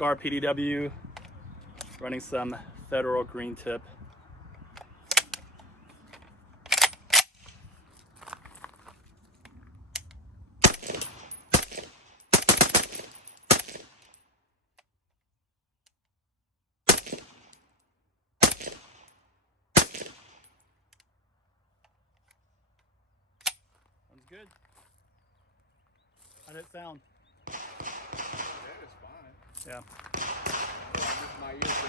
SCAR PDW, running some Federal green tip. Sounds good. How'd it sound? That is fine. Yeah. My ears